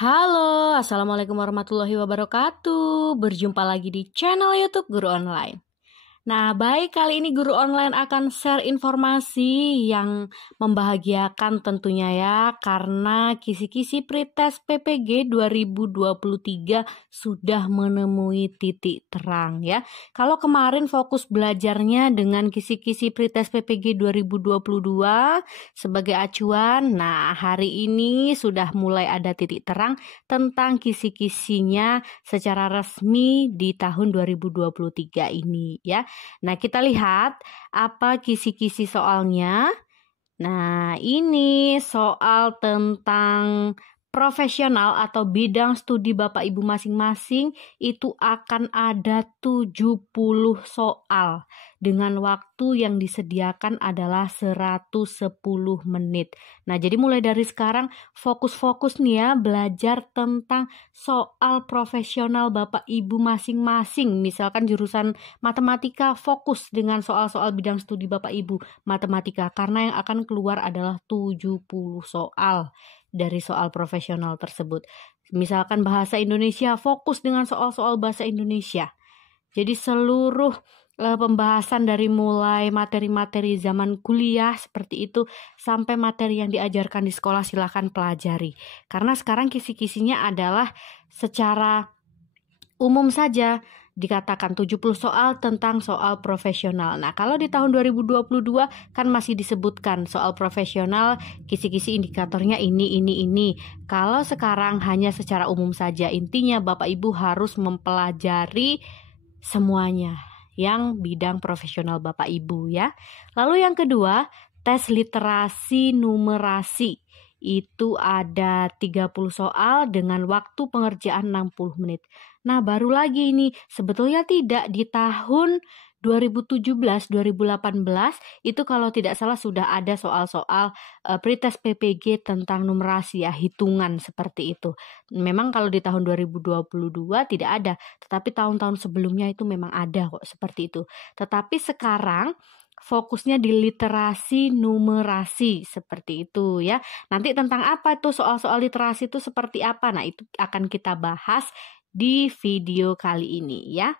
Halo, Assalamualaikum warahmatullahi wabarakatuh. Berjumpa lagi di channel YouTube Guru Online. Nah, baik, kali ini Guru Online akan share informasi yang membahagiakan tentunya ya, karena kisi-kisi pretest PPG 2023 sudah menemui titik terang ya. Kalau kemarin fokus belajarnya dengan kisi-kisi pretest PPG 2022 sebagai acuan, nah hari ini sudah mulai ada titik terang tentang kisi-kisinya secara resmi di tahun 2023 ini ya. Nah, kita lihat apa kisi-kisi soalnya. Nah, ini soal tentang profesional atau bidang studi Bapak Ibu masing-masing itu akan ada 70 soal dengan waktu yang disediakan adalah 110 menit. Nah, jadi mulai dari sekarang fokus-fokus nih ya belajar tentang soal profesional Bapak Ibu masing-masing. Misalkan jurusan matematika, fokus dengan soal-soal bidang studi Bapak Ibu matematika karena yang akan keluar adalah 70 soal dari soal profesional tersebut. Misalkan bahasa Indonesia, fokus dengan soal-soal bahasa Indonesia. Jadi seluruh pembahasan dari mulai materi-materi zaman kuliah seperti itu sampai materi yang diajarkan di sekolah silakan pelajari. Karena sekarang kisi-kisinya adalah secara umum saja dikatakan 70 soal tentang soal profesional. Nah, kalau di tahun 2022 kan masih disebutkan soal profesional, kisi-kisi indikatornya ini. Kalau sekarang hanya secara umum saja. Intinya Bapak Ibu harus mempelajari semuanya yang bidang profesional Bapak Ibu ya. Lalu yang kedua, tes literasi numerasi. Itu ada 30 soal dengan waktu pengerjaan 60 menit. Nah, baru lagi ini, sebetulnya tidak di tahun 2017-2018 itu kalau tidak salah sudah ada soal-soal pretest PPG tentang numerasi ya, hitungan seperti itu. Memang kalau di tahun 2022 tidak ada, tetapi tahun-tahun sebelumnya itu memang ada kok seperti itu. Tetapi sekarang fokusnya di literasi numerasi seperti itu ya. Nanti tentang apa tuh soal-soal literasi itu seperti apa? Nah, itu akan kita bahas di video kali ini ya.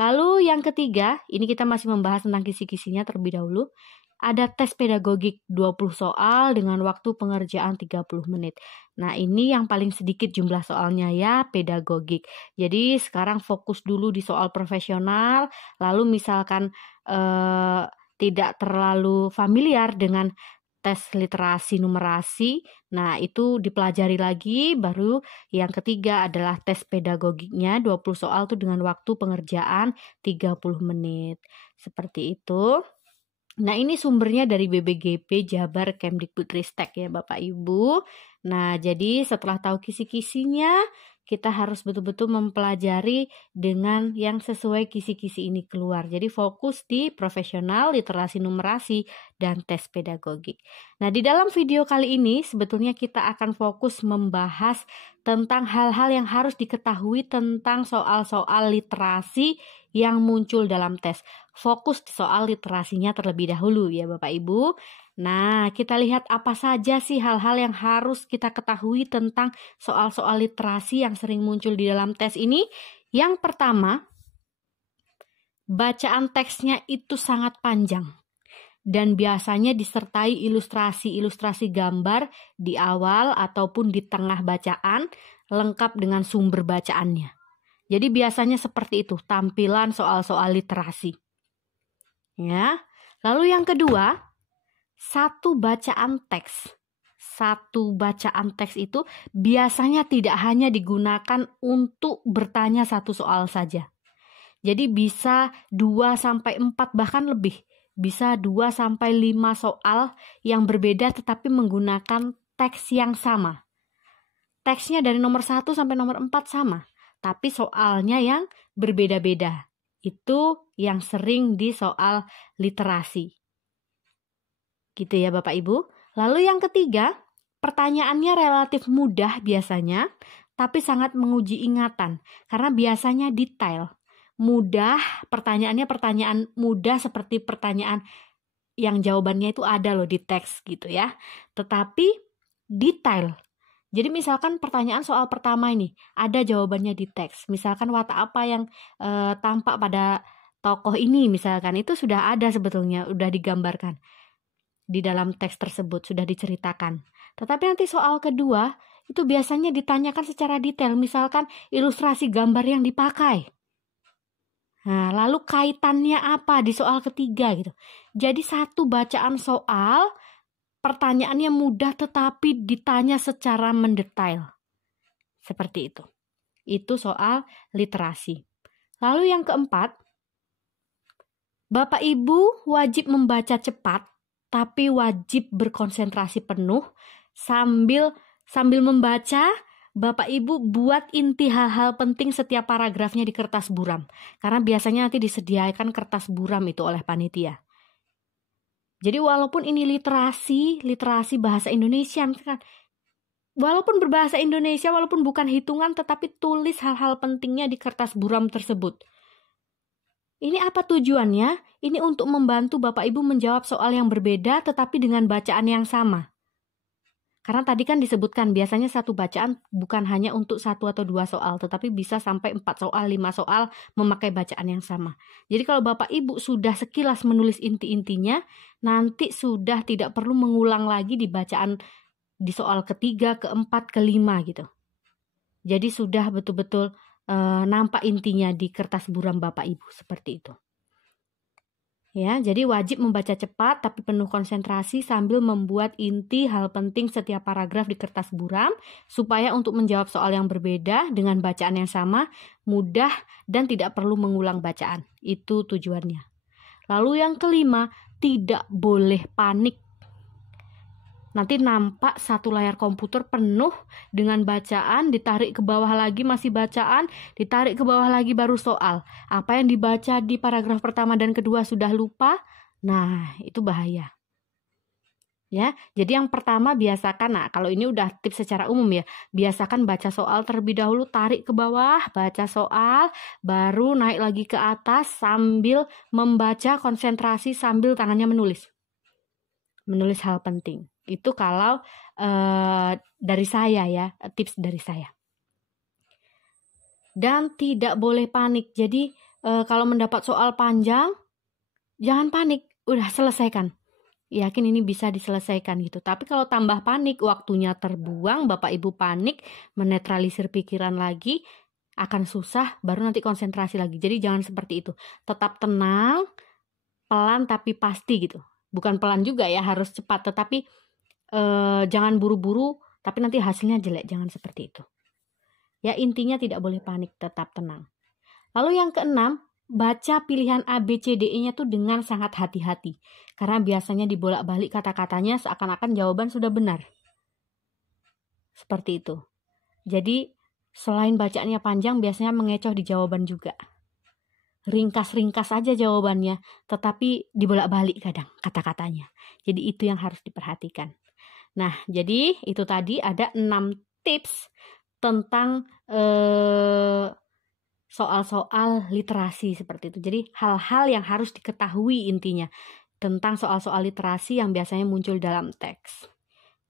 Lalu yang ketiga, ini kita masih membahas tentang kisi-kisinya terlebih dahulu. Ada tes pedagogik 20 soal dengan waktu pengerjaan 30 menit. Nah, ini yang paling sedikit jumlah soalnya ya, pedagogik. Jadi sekarang fokus dulu di soal profesional, lalu misalkan tidak terlalu familiar dengan tes literasi numerasi. Nah, itu dipelajari lagi. Baru yang ketiga adalah tes pedagogiknya 20 soal tuh dengan waktu pengerjaan 30 menit. Seperti itu. Nah, ini sumbernya dari BBGP Jabar Kemdikbudristek ya Bapak Ibu. Nah, jadi setelah tahu kisi-kisinya, kita harus betul-betul mempelajari dengan yang sesuai kisi-kisi ini keluar. Jadi fokus di profesional, literasi numerasi, dan tes pedagogik. Nah, di dalam video kali ini sebetulnya kita akan fokus membahas tentang hal-hal yang harus diketahui tentang soal-soal literasi yang muncul dalam tes. Fokus di soal literasinya terlebih dahulu ya Bapak Ibu. Nah, kita lihat apa saja sih hal-hal yang harus kita ketahui tentang soal-soal literasi yang sering muncul di dalam tes ini. Yang pertama, bacaan teksnya itu sangat panjang dan biasanya disertai ilustrasi-ilustrasi gambar di awal ataupun di tengah bacaan lengkap dengan sumber bacaannya. Jadi biasanya seperti itu tampilan soal-soal literasi. Ya. Lalu yang kedua, satu bacaan teks itu biasanya tidak hanya digunakan untuk bertanya satu soal saja. Jadi bisa 2-4 bahkan lebih. Bisa 2-5 soal yang berbeda tetapi menggunakan teks yang sama. Teksnya dari nomor 1 sampai nomor 4 sama, tapi soalnya yang berbeda-beda. Itu yang sering di soal literasi. Gitu ya Bapak Ibu. Lalu yang ketiga, pertanyaannya relatif mudah biasanya, tapi sangat menguji ingatan. Karena biasanya detail. Mudah, pertanyaannya pertanyaan mudah seperti pertanyaan yang jawabannya itu ada loh di teks gitu ya. Tetapi detail. Jadi misalkan pertanyaan soal pertama ini ada jawabannya di teks. Misalkan watak apa yang tampak pada tokoh ini misalkan, itu sudah ada sebetulnya, sudah digambarkan di dalam teks tersebut, sudah diceritakan. Tetapi nanti soal kedua itu biasanya ditanyakan secara detail, misalkan ilustrasi gambar yang dipakai. Nah, lalu kaitannya apa di soal ketiga gitu. Jadi satu bacaan soal, pertanyaannya mudah tetapi ditanya secara mendetail. Seperti itu. Itu soal literasi. Lalu yang keempat, Bapak Ibu wajib membaca cepat, tapi wajib berkonsentrasi penuh. Sambil membaca, Bapak Ibu buat inti hal-hal penting setiap paragrafnya di kertas buram. Karena biasanya nanti disediakan kertas buram itu oleh panitia. Jadi walaupun ini literasi bahasa Indonesia, misalkan, walaupun berbahasa Indonesia, walaupun bukan hitungan, tetapi tulis hal-hal pentingnya di kertas buram tersebut. Ini apa tujuannya? Ini untuk membantu Bapak Ibu menjawab soal yang berbeda tetapi dengan bacaan yang sama. Karena tadi kan disebutkan biasanya satu bacaan bukan hanya untuk 1 atau 2 soal, tetapi bisa sampai 4 soal, 5 soal memakai bacaan yang sama. Jadi kalau Bapak Ibu sudah sekilas menulis inti-intinya, nanti sudah tidak perlu mengulang lagi di bacaan di soal ketiga, keempat, kelima gitu. Jadi sudah betul-betul nampak intinya di kertas buram Bapak Ibu, seperti itu. Ya, jadi wajib membaca cepat tapi penuh konsentrasi sambil membuat inti hal penting setiap paragraf di kertas buram supaya untuk menjawab soal yang berbeda dengan bacaan yang sama mudah dan tidak perlu mengulang bacaan. Itu tujuannya. Lalu yang kelima, tidak boleh panik. Nanti nampak satu layar komputer penuh dengan bacaan, ditarik ke bawah lagi masih bacaan, ditarik ke bawah lagi baru soal. Apa yang dibaca di paragraf pertama dan kedua sudah lupa, nah itu bahaya. Ya, jadi yang pertama biasakan, nah kalau ini udah tips secara umum ya, biasakan baca soal terlebih dahulu, tarik ke bawah, baca soal, baru naik lagi ke atas sambil membaca, konsentrasi sambil tangannya menulis hal penting. Itu kalau dari saya ya, tips dari saya. Dan tidak boleh panik. Jadi kalau mendapat soal panjang, jangan panik, udah selesaikan. Yakin ini bisa diselesaikan gitu. Tapi kalau tambah panik, waktunya terbuang, Bapak Ibu panik, menetralisir pikiran lagi, akan susah, baru nanti konsentrasi lagi. Jadi jangan seperti itu. Tetap tenang, pelan tapi pasti gitu. Bukan pelan juga ya, harus cepat, tetapi jangan buru-buru tapi nanti hasilnya jelek, jangan seperti itu. Ya, intinya tidak boleh panik, tetap tenang. Lalu yang keenam, baca pilihan A, B, C, D, E-nya tuh dengan sangat hati-hati. Karena biasanya dibolak-balik kata-katanya seakan-akan jawaban sudah benar. Seperti itu. Jadi selain bacaannya panjang, biasanya mengecoh di jawaban juga. Ringkas-ringkas aja jawabannya, tetapi dibolak-balik kadang kata-katanya. Jadi itu yang harus diperhatikan. Nah, jadi itu tadi ada 6 tips tentang soal-soal literasi seperti itu. Jadi hal-hal yang harus diketahui intinya tentang soal-soal literasi yang biasanya muncul dalam teks.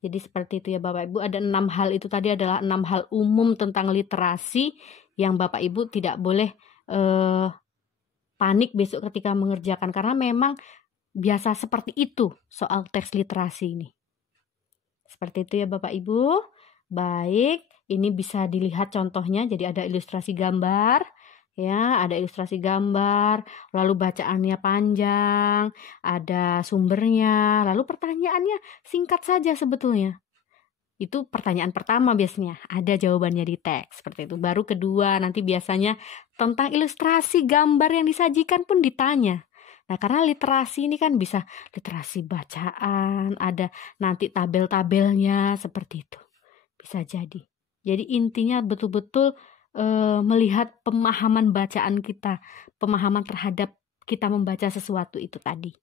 Jadi seperti itu ya Bapak Ibu, ada 6 hal itu tadi adalah 6 hal umum tentang literasi yang Bapak Ibu tidak boleh panik besok ketika mengerjakan, karena memang biasa seperti itu soal teks literasi ini. Seperti itu ya Bapak Ibu. Baik, ini bisa dilihat contohnya. Jadi ada ilustrasi gambar, ya, ada ilustrasi gambar, lalu bacaannya panjang, ada sumbernya, lalu pertanyaannya singkat saja sebetulnya. Itu pertanyaan pertama biasanya, ada jawabannya di teks, seperti itu. Baru kedua, nanti biasanya tentang ilustrasi gambar yang disajikan pun ditanya. Nah, karena literasi ini kan bisa literasi bacaan, ada nanti tabel-tabelnya, seperti itu. Bisa jadi. Jadi intinya betul-betul melihat pemahaman bacaan kita, pemahaman terhadap kita membaca sesuatu itu tadi.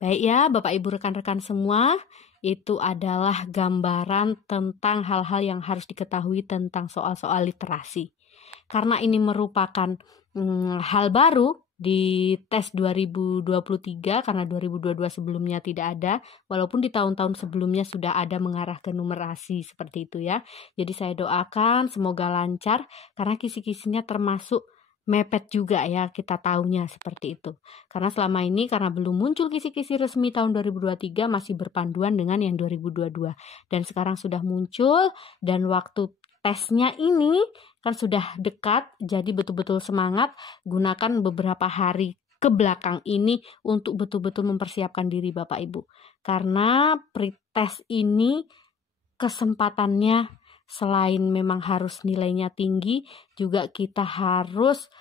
Baik ya, Bapak Ibu rekan-rekan semua, itu adalah gambaran tentang hal-hal yang harus diketahui tentang soal-soal literasi. Karena ini merupakan hal baru di tes 2023 karena 2022 sebelumnya tidak ada, walaupun di tahun-tahun sebelumnya sudah ada mengarah ke numerasi seperti itu ya. Jadi saya doakan semoga lancar karena kisi-kisinya termasuk mepet juga ya, kita tahunya seperti itu. Karena selama ini karena belum muncul kisi-kisi resmi tahun 2023 masih berpanduan dengan yang 2022. Dan sekarang sudah muncul dan waktu tesnya ini kan sudah dekat, jadi betul-betul semangat, gunakan beberapa hari ke belakang ini untuk betul-betul mempersiapkan diri Bapak Ibu. Karena pretest ini kesempatannya selain memang harus nilainya tinggi, juga kita harus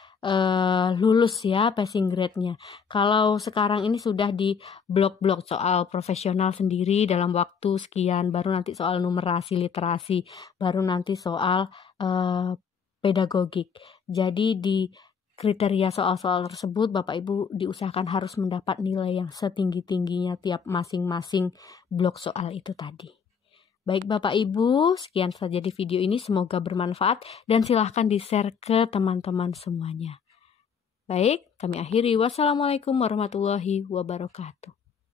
lulus ya passing grade-nya. Kalau sekarang ini sudah di blok-blok soal profesional sendiri dalam waktu sekian, baru nanti soal numerasi, literasi, baru nanti soal pedagogik. Jadi di kriteria soal-soal tersebut Bapak Ibu diusahakan harus mendapat nilai yang setinggi-tingginya tiap masing-masing blok soal itu tadi. Baik Bapak Ibu, sekian saja di video ini, semoga bermanfaat dan silahkan di-share ke teman-teman semuanya. Baik, kami akhiri. Wassalamualaikum warahmatullahi wabarakatuh.